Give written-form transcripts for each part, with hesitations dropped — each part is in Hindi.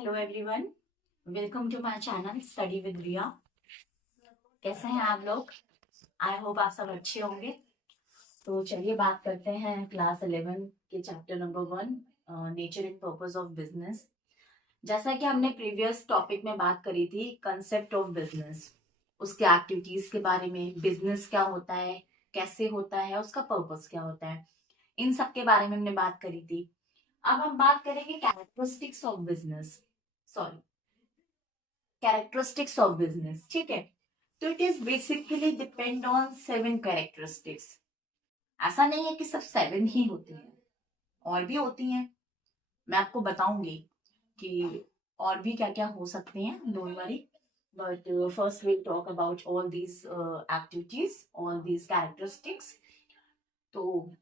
Hello everyone, welcome to my channel study with Riya. कैसे हैं आप लोग? आई होप आप सब अच्छे होंगे। तो चलिए बात करते हैं क्लास 11 के chapter number 1, nature and purpose of business. जैसा कि हमने प्रीवियस टॉपिक में बात करी थी, कंसेप्ट ऑफ बिजनेस, उसके एक्टिविटीज के बारे में, बिजनेस क्या होता है, कैसे होता है, उसका पर्पस क्या होता है, इन सब के बारे में हमने बात करी थी। अब हम बात करेंगे characteristics of business, sorry characteristics of business. ठीक है, तो it is basically depend on 7 characteristics. ऐसा नहीं है कि सब 7 ही होते हैं, और भी होती हैं। मैं आपको बताऊंगी कि और भी क्या क्या हो सकते हैं, don't worry. But first will talk about all these activities, all these characteristics. तो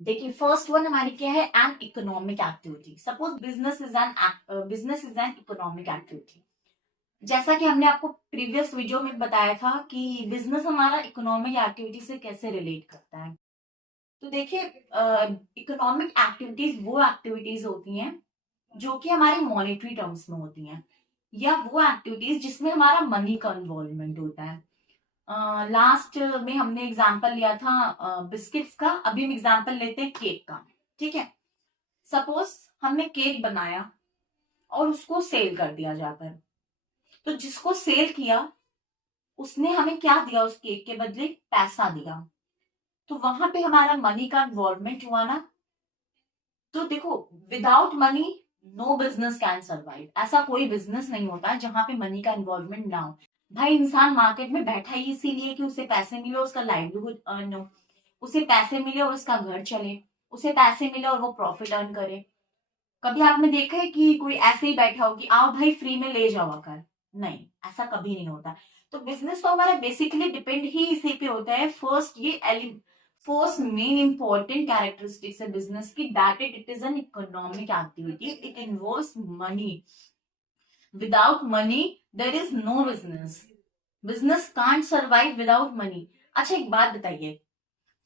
देखिए, फर्स्ट वन हमारी क्या है, N economic activity. Suppose business is an economic activity. जैसा कि हमने आपको प्रीवियस वीडियो में बताया था कि बिजनेस हमारा इकोनॉमिक एक्टिविटी से कैसे रिलेट करता है। तो देखिए, इकोनॉमिक एक्टिविटीज वो एक्टिविटीज होती हैं जो कि हमारे मॉनेटरी टर्म्स में होती हैं, या वो एक्टिविटीज जिसमें हमारा मनी का इन्वॉल्वमेंट होता है। लास्ट में हमने एग्जांपल लिया था बिस्किट्स का, अभी हम एग्जांपल लेते हैं केक का। ठीक है, सपोज हमने केक बनाया और उसको सेल कर दिया जाकर। तो जिसको सेल किया उसने हमें क्या दिया, उस केक के बदले पैसा दिया। तो वहां पे हमारा मनी का इन्वॉल्वमेंट हुआ ना। तो देखो, without money no business can survive. ऐसा कोई बिजनेस नहीं होता है जहां पे मनी का इन्वॉल्वमेंट ना हो। भाई, इंसान मार्केट में बैठा ही इसीलिए कि उसे पैसे मिले, उसका लाइवलीहुड अर्न हो, उसे पैसे मिले और उसका घर चले, उसे पैसे मिले और वो प्रॉफिट अर्न करे। कभी आपने देखा है कि कोई ऐसे ही बैठा हो कि आओ भाई फ्री में ले जाओ आकर? नहीं, ऐसा कभी नहीं होता। तो बिजनेस तो हमारा बेसिकली डिपेंड ही इसी पे होता है। फर्स्ट मेन इंपॉर्टेंट कैरेक्टरिस्टिक्स है बिजनेस की, that it is an economic activity, it involves money. Without money there is no business. Business can't survive without money. अच्छा, एक बात बताइए,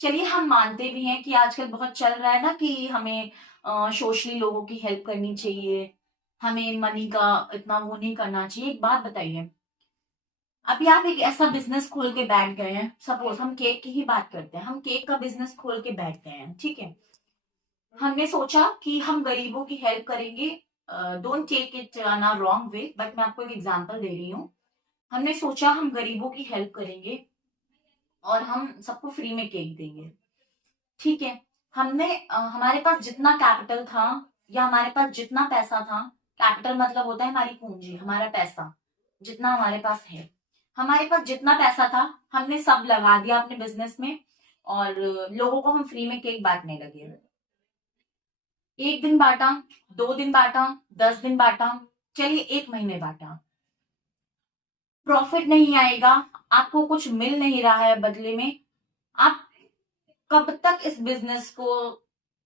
चलिए हम मानते भी हैं कि आजकल बहुत चल रहा है ना कि हमें सोशली लोगों की हेल्प करनी चाहिए, हमें मनी का इतना वो नहीं करना चाहिए। एक बात बताइए, अभी आप एक ऐसा बिजनेस खोल के बैठ गए हैं, सपोज हम केक की ही बात करते हैं, हम केक का बिजनेस खोल के बैठ गए हैं। ठीक है, हमने सोचा कि हम गरीबों की हेल्प करेंगे। डोंट टेक इट ना रॉन्ग वे, बट मैं आपको एक एग्जांपल दे रही हूँ। हमने सोचा हम गरीबों की हेल्प करेंगे और हम सबको फ्री में केक देंगे। ठीक है, हमारे पास जितना कैपिटल था, या हमारे पास जितना पैसा था, कैपिटल मतलब होता है हमारी पूंजी, हमारा पैसा जितना हमारे पास है, हमारे पास जितना पैसा था हमने सब लगा दिया अपने बिजनेस में, और लोगों को हम फ्री में केक बांटने लगे। 1 दिन बांटा, 2 दिन बांटा, 10 दिन बांटा, चलिए 1 महीने बांटा, प्रॉफिट नहीं आएगा, आपको कुछ मिल नहीं रहा है बदले में। आप कब तक इस बिजनेस को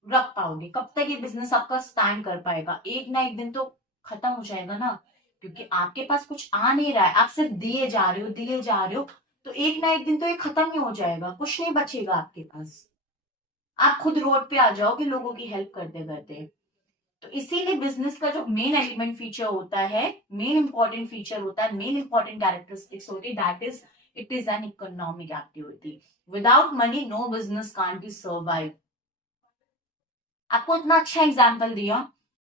रख पाओगे? कब तक ये बिजनेस आपका स्टैंड कर पाएगा? एक ना एक दिन तो खत्म हो जाएगा ना, क्योंकि आपके पास कुछ आ नहीं रहा है, आप सिर्फ दिए जा रहे हो, दिए जा रहे हो। तो एक ना एक दिन तो ये खत्म ही हो जाएगा, कुछ नहीं बचेगा आपके पास। आप खुद रोड पे आ जाओगे लोगों की हेल्प करते करते। तो इसीलिए बिजनेस का जो मेन एलिमेंट फीचर होता है, मेन इंपॉर्टेंट फीचर होता है, मेन इंपॉर्टेंट कैरेक्टरिस्टिक्स होती है, that is it is an economic activity. Without money no business can't be survive. आपको इतना अच्छा एग्जाम्पल दिया,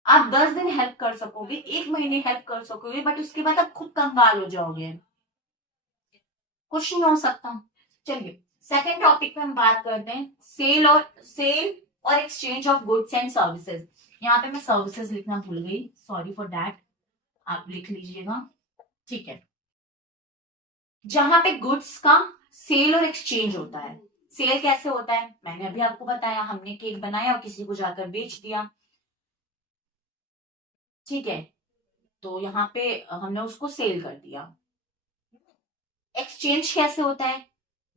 आप 10 दिन हेल्प कर सकोगे, 1 महीने हेल्प कर सकोगे, बट उसके बाद आप खुद कंगाल हो जाओगे, कुछ नहीं हो सकता। चलिए सेकेंड टॉपिक पे हम बात करते हैं, सेल और exchange of goods and services. यहाँ पे मैं सर्विसेज लिखना भूल गई, सॉरी फॉर दैट, आप लिख लीजिएगा। ठीक है, जहां पे गुड्स का सेल और एक्सचेंज होता है। सेल कैसे होता है, मैंने अभी आपको बताया, हमने केक बनाया और किसी को जाकर बेच दिया। ठीक है, तो यहाँ पे हमने उसको सेल कर दिया। एक्सचेंज कैसे होता है,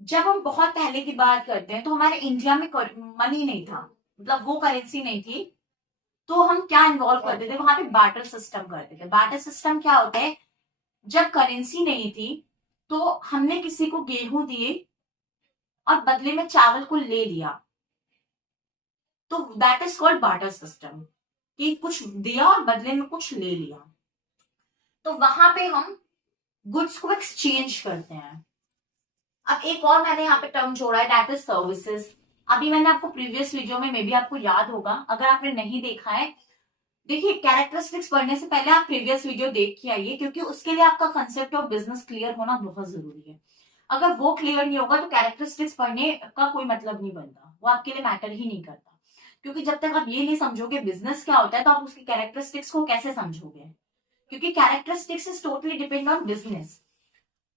जब हम बहुत पहले की बात करते हैं तो हमारे इंडिया में मनी नहीं था, मतलब वो करेंसी नहीं थी। तो हम क्या इन्वॉल्व करते थे, वहां पे बार्टर सिस्टम करते थे। बार्टर सिस्टम क्या होता है, जब करेंसी नहीं थी तो हमने किसी को गेहूं दिए और बदले में चावल को ले लिया, तो that is called barter system, कि कुछ दिया और बदले में कुछ ले लिया। तो वहां पे हम गुड्स को एक्सचेंज करते हैं। अब एक और मैंने यहाँ पे टर्म जोड़ा है, दैट इज सर्विसेज। अभी मैंने आपको प्रीवियस वीडियो में, मे बी आपको याद होगा, अगर आपने नहीं देखा है, देखिए कैरेक्टरिस्टिक्स पढ़ने से पहले आप प्रीवियस वीडियो देख के आइए, क्योंकि उसके लिए आपका कंसेप्ट ऑफ बिजनेस क्लियर होना बहुत जरूरी है। अगर वो क्लियर नहीं होगा तो कैरेक्टरिस्टिक्स पढ़ने का कोई मतलब नहीं बनता, वो आपके लिए मैटर ही नहीं करता। क्योंकि जब तक आप ये नहीं समझोगे बिजनेस क्या होता है, तो आप उसकी कैरेक्टरिस्टिक्स को कैसे समझोगे? क्योंकि characteristics is totally depend on business.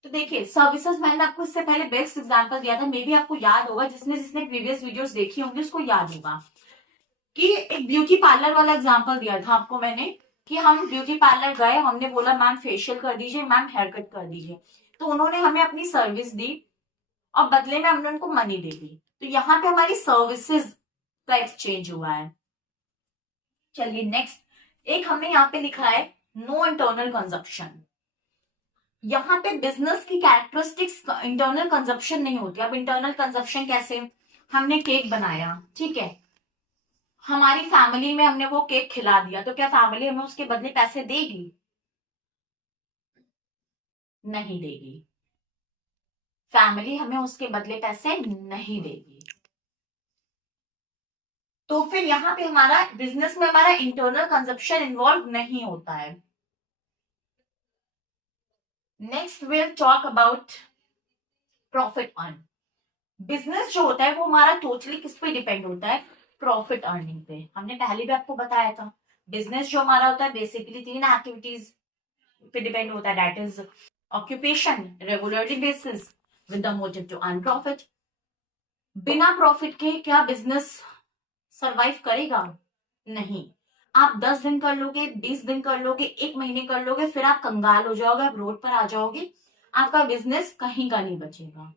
तो देखिए सर्विसेज, मैंने आपको इससे पहले बेस्ट एग्जांपल दिया था, मे बी आपको याद होगा, जिसने जिसने प्रीवियस वीडियोस देखी होंगी उसको याद होगा कि एक ब्यूटी पार्लर वाला एग्जांपल दिया था आपको मैंने, कि हम ब्यूटी पार्लर गए, हमने बोला मैम फेशियल कर दीजिए, मैम हेयर कट कर दीजिए, तो उन्होंने हमें अपनी सर्विस दी और बदले में हमने उनको मनी दे दी। तो यहाँ पे हमारी सर्विसेज का एक्सचेंज हुआ है। चलिए नेक्स्ट, एक हमने यहाँ पे लिखा है नो इंटरनल कंजप्शन। यहाँ पे बिजनेस की कैरेक्टरिस्टिक्स इंटरनल कंजप्शन नहीं होती। अब इंटरनल कंजप्शन कैसे? हमने केक बनाया, ठीक है, हमारी फैमिली में हमने वो केक खिला दिया, तो क्या फैमिली हमें उसके बदले पैसे देगी? नहीं देगी। फैमिली हमें उसके बदले पैसे नहीं देगी। तो फिर यहाँ पे हमारा बिजनेस में हमारा इंटरनल कंजप्शन इन्वॉल्व नहीं होता है। Next will talk about profit earn. Business जो होता है वो हमारा टोटली किस पे डिपेंड होता है? प्रॉफिट अर्निंग पे। हमने पहले भी आपको बताया था, बिजनेस जो हमारा होता है बेसिकली 3 एक्टिविटीज पे डिपेंड होता है, that is occupation, regularly basis, with the motive to earn profit. बिना प्रॉफिट के क्या बिजनेस सरवाइव करेगा? नहीं। आप 10 दिन कर लोगे, 20 दिन कर लोगे, 1 महीने कर लोगे, फिर आप कंगाल हो जाओगे, आप रोड पर आ जाओगे, आपका बिजनेस कहीं का नहीं बचेगा।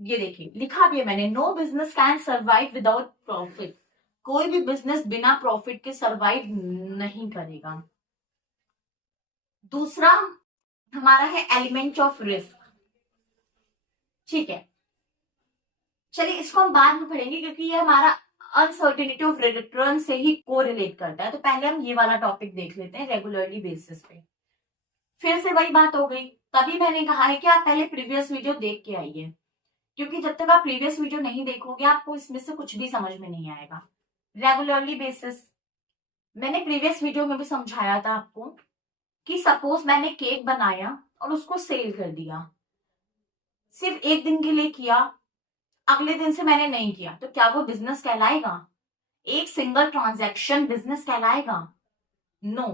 ये देखिए लिखा भी है मैंने, no business can survive without profit. कोई भी बिजनेस बिना प्रॉफिट के सर्वाइव नहीं करेगा। दूसरा हमारा है एलिमेंट ऑफ रिस्क, ठीक है। चलिए इसको हम बाद में पढ़ेंगे, क्योंकि ये हमारा अनसर्टेनिटी ऑफ रिटर्न से ही को रिलेट करता है। तो पहले हम ये वाला टॉपिक देख लेते हैं रेगुलरली बेसिस पे। फिर से वही बात हो गई, तभी मैंने कहा है कि आप पहले प्रीवियस वीडियो देख के आइए, क्योंकि जब तक आप प्रीवियस वीडियो नहीं देखोगे आपको इसमें से कुछ भी समझ में नहीं आएगा। रेगुलरली बेसिस मैंने प्रीवियस वीडियो में भी समझाया था आपको कि सपोज मैंने केक बनाया और उसको सेल कर दिया, सिर्फ 1 दिन के लिए किया, अगले दिन से मैंने नहीं किया, तो क्या वो बिजनेस कहलाएगा? एक सिंगल ट्रांजैक्शन बिजनेस कहलाएगा? No,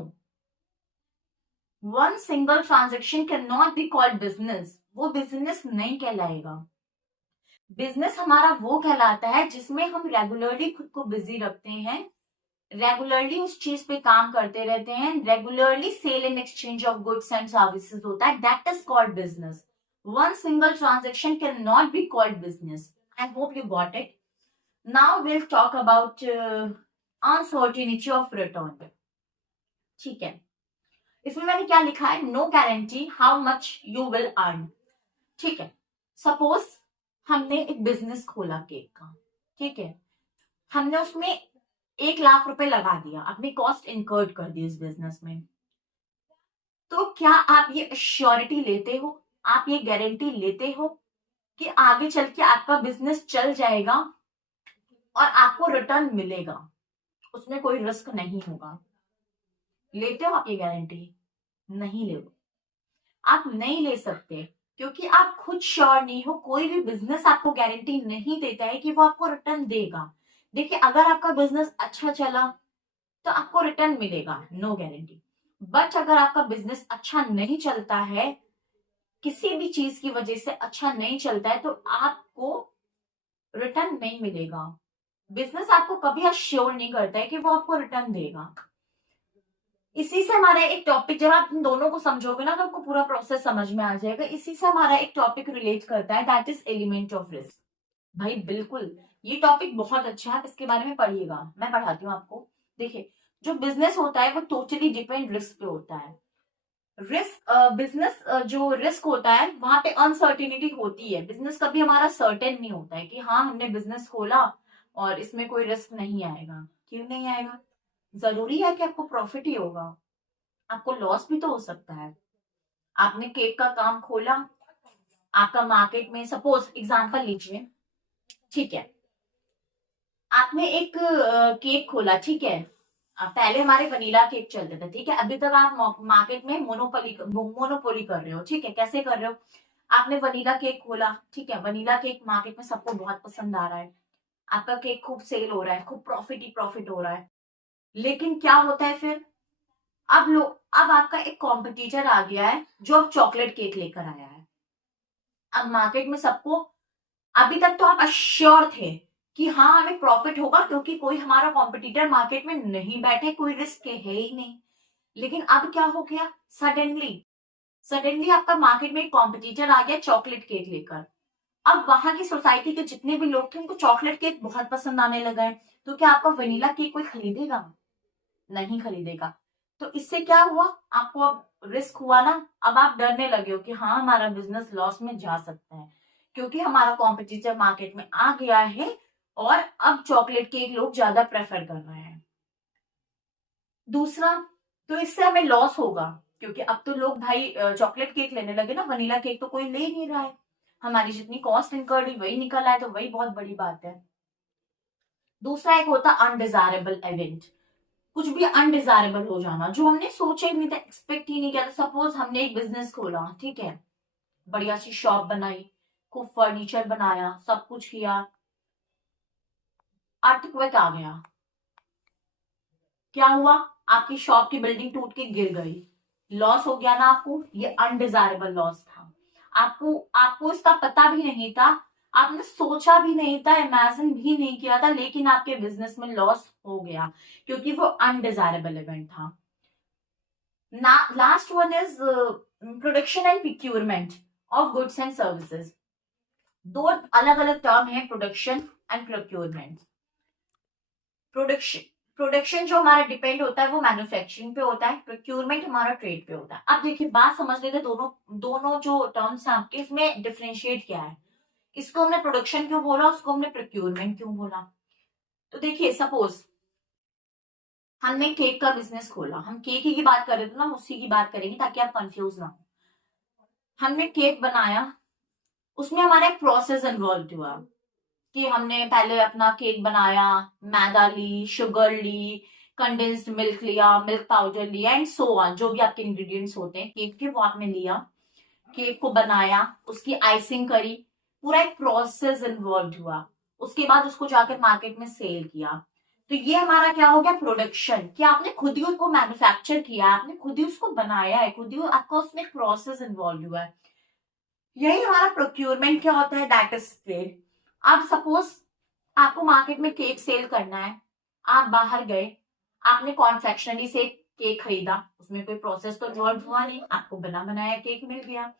one single transaction can not be called business, वो बिजनेस नहीं कहलाएगा। बिजनेस हमारा वो कहलाता है जिसमें हम रेगुलरली खुद को बिजी रखते हैं, रेगुलरली उस चीज पे काम करते रहते हैं, regularly sale and exchange of goods and services होता है, that is called business. One single transaction can not be called business. I hope you got it. Now will talk about uncertainty of return, ठीक है। इसमें मैंने क्या लिखा है? No guarantee how much you will earn, ठीक है। सपोज हमने एक बिजनेस खोला केक का, ठीक है, हमने उसमें 1 लाख रुपए लगा दिया, अपनी कॉस्ट इनकर्ड कर दी इस बिजनेस में, तो क्या आप ये श्योरिटी लेते हो, आप ये गारंटी लेते हो कि आगे चल के आपका बिजनेस चल जाएगा और आपको रिटर्न मिलेगा, उसमें कोई रिस्क नहीं होगा? लेते हो आप ये गारंटी? नहीं ले, आप नहीं ले सकते, क्योंकि आप खुद श्योर नहीं हो। कोई भी बिजनेस आपको गारंटी नहीं देता है कि वो आपको रिटर्न देगा। देखिए अगर आपका बिजनेस अच्छा चला तो आपको रिटर्न मिलेगा, नो गारंटी। बट अगर आपका बिजनेस अच्छा नहीं चलता है, किसी भी चीज की वजह से अच्छा नहीं चलता है, तो आपको रिटर्न नहीं मिलेगा। बिजनेस आपको कभी अश्योर नहीं करता है कि वो आपको रिटर्न देगा। इसी से हमारा एक टॉपिक, जब आप इन दोनों को समझोगे ना तो आपको पूरा प्रोसेस समझ में आ जाएगा। इसी से हमारा एक टॉपिक रिलेट करता है, that is element of risk. भाई बिल्कुल ये टॉपिक बहुत अच्छा है, इसके बारे में पढ़िएगा, मैं पढ़ाती हूँ आपको। देखिए जो बिजनेस होता है वो टोटली डिपेंड रिस्क पे होता है। रिस्क बिजनेस जो रिस्क होता है वहां पे अनसर्टिनिटी होती है। बिजनेस कभी हमारा सर्टेन नहीं होता है कि हाँ हमने बिजनेस खोला और इसमें कोई रिस्क नहीं आएगा। क्यों नहीं आएगा? जरूरी है कि आपको प्रॉफिट ही होगा? आपको लॉस भी तो हो सकता है। आपने केक का काम खोला, आपका मार्केट में सपोज एग्जांपल लीजिए, ठीक है, आपने एक केक खोला, ठीक है, पहले हमारे वनीला केक चलते थे, ठीक है, अभी तक आप मार्केट में मोनोपोली कर रहे हो, ठीक है, कैसे कर रहे हो? आपने वनीला केक खोला, ठीक है, वनीला केक मार्केट में सबको बहुत पसंद आ रहा है, आपका केक खूब सेल हो रहा है, खूब प्रॉफिट ही प्रॉफिट हो रहा है। लेकिन क्या होता है फिर, अब आपका एक कॉम्पिटिटर आ गया है जो अब चॉकलेट केक लेकर आया है। अब मार्केट में सबको, अभी तक तो आप अश्योर थे कि हाँ हमें प्रॉफिट होगा क्योंकि कोई हमारा कॉम्पिटिटर मार्केट में नहीं बैठे, कोई रिस्क है ही नहीं। लेकिन अब क्या हो गया, सडनली आपका मार्केट में एक कॉम्पिटिटर आ गया चॉकलेट केक लेकर। अब वहां की सोसाइटी के जितने भी लोग थे उनको चॉकलेट केक बहुत पसंद आने लगा है, तो क्या आपका वनीला केक कोई खरीदेगा? नहीं खरीदेगा। तो इससे क्या हुआ, आपको अब रिस्क हुआ ना, अब आप डरने लगे हो कि हाँ हमारा बिजनेस लॉस में जा सकता है क्योंकि हमारा कॉम्पिटिटर मार्केट में आ गया है और अब चॉकलेट केक लोग ज्यादा प्रेफर कर रहे हैं। दूसरा, तो इससे हमें लॉस होगा क्योंकि अब तो लोग भाई चॉकलेट केक लेने लगे ना, वनीला केक तो कोई ले नहीं रहा है, हमारी जितनी कॉस्ट इनकर्ड हुई वही निकल आए, तो वही बहुत बड़ी बात है। दूसरा एक होता अनडिजायरेबल इवेंट, कुछ भी अनडिजायरेबल हो जाना जो हमने सोचा ही नहीं था, एक्सपेक्ट ही नहीं किया था। सपोज हमने एक बिजनेस खोला, ठीक है, बढ़िया सी शॉप बनाई, खूब फर्नीचर बनाया, सब कुछ किया, अर्थक्वेक आ गया, क्या हुआ, आपकी शॉप की बिल्डिंग टूट के गिर गई, लॉस हो गया ना आपको, ये अनडिजायरेबल लॉस था। आपको आपको इसका पता भी नहीं था, आपने सोचा भी नहीं था, इमेजिन भी नहीं किया था, लेकिन आपके बिजनेस में लॉस हो गया क्योंकि वो अनडिजायरेबल इवेंट था। Last one is production and procurement of goods and services. दो अलग अलग टर्म है, production and procurement. Production production जो हमारा डिपेंड होता है वो मैन्युफैक्चरिंग पे होता है, प्रोक्योरमेंट हमारा ट्रेड पे होता है। अब देखिए बात समझ लेते, दोनों दोनों जो टर्म्स हैं आपके, इसमें डिफरेंशिएट क्या है, इसको हमने प्रोडक्शन क्यों बोला, उसको हमने प्रोक्योरमेंट क्यों बोला। तो देखिए सपोज हमने केक का बिजनेस खोला, हम केक ही की बात कर रहे थे ना, उसी की बात करेंगे ताकि आप कंफ्यूज ना हो। हमने केक बनाया, उसमें हमारा एक प्रोसेस इन्वॉल्व हुआ कि हमने पहले अपना केक बनाया, मैदा ली, शुगर ली, कंडेंस्ड मिल्क लिया, मिल्क पाउडर लिया एंड सो ऑन, जो भी आपके इंग्रेडिएंट्स होते हैं केक के वो आपने लिया, केक को बनाया, उसकी आइसिंग करी, पूरा एक प्रोसेस इन्वॉल्व हुआ। उसके बाद उसको जाकर मार्केट में सेल किया। तो ये हमारा क्या हो गया, प्रोडक्शन, कि आपने खुद ही उसको मैन्युफैक्चर किया, आपने खुद ही उसको बनाया है, खुद ही आपका उसमें प्रोसेस इन्वॉल्व हुआ है। यही हमारा प्रोक्योरमेंट क्या होता है, दैट इज ट्रेड। आप सपोज आपको मार्केट में केक सेल करना है, आप बाहर गए, आपने कॉन्फेक्शनरी से केक खरीदा, उसमें कोई प्रोसेस तो इन्वॉल्व हुआ नहीं, आपको बना बनाया केक मिल गया।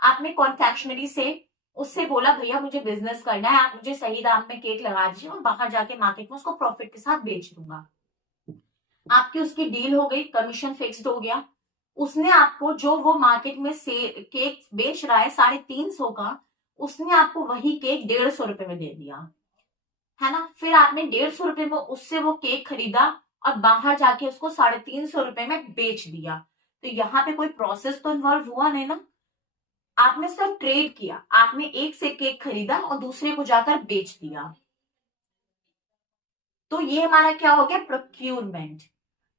आपने कॉन्फेक्शनरी से उससे बोला भैया मुझे बिजनेस करना है, आप मुझे सही दाम में केक लगा दीजिए और बाहर जाके मार्केट में उसको प्रॉफिट के साथ बेच दूंगा। आपकी उसकी डील हो गई, कमीशन फिक्स्ड हो गया। उसने आपको जो वो मार्केट में से केक बेच रहा है 350 का, उसने आपको वही केक 150 में दे दिया, है ना। फिर आपने 150 में उससे वो केक खरीदा और बाहर जाके उसको 350 में बेच दिया। तो यहाँ पे कोई प्रोसेस तो इन्वॉल्व हुआ नहीं ना, आपने सिर्फ ट्रेड किया, आपने एक से केक खरीदा और दूसरे को जाकर बेच दिया। तो ये हमारा क्या हो गया, प्रोक्यूरमेंट।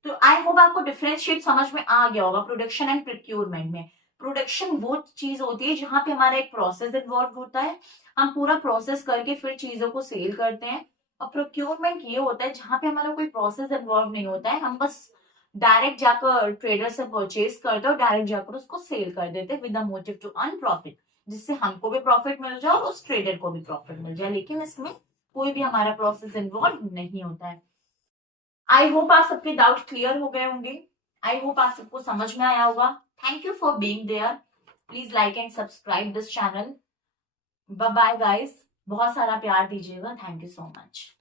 तो आई होप आपको डिफरेंशिएट समझ में आ गया होगा प्रोडक्शन एंड प्रोक्योरमेंट में। प्रोडक्शन वो चीज होती है जहां पे हमारा एक प्रोसेस इन्वॉल्व होता है, हम पूरा प्रोसेस करके फिर चीजों को सेल करते हैं। और प्रोक्योरमेंट ये होता है जहां पे हमारा कोई प्रोसेस इन्वॉल्व नहीं होता है, हम बस डायरेक्ट जाकर ट्रेडर से परचेज करते हैं और डायरेक्ट जाकर उसको सेल कर देते हैं with the motive to earn profit, जिससे हमको भी प्रॉफिट मिल जाए और उस ट्रेडर को भी प्रॉफिट मिल जाए, लेकिन इसमें कोई भी हमारा प्रोसेस इन्वॉल्व नहीं होता है। आई होप आप सबके डाउट क्लियर हो गए होंगे, आई होप आप सबको समझ में आया होगा। Thank you for being there, please like and subscribe this channel. Bye bye guys, बहुत सारा प्यार दीजिएगा, थैंक यू सो मच।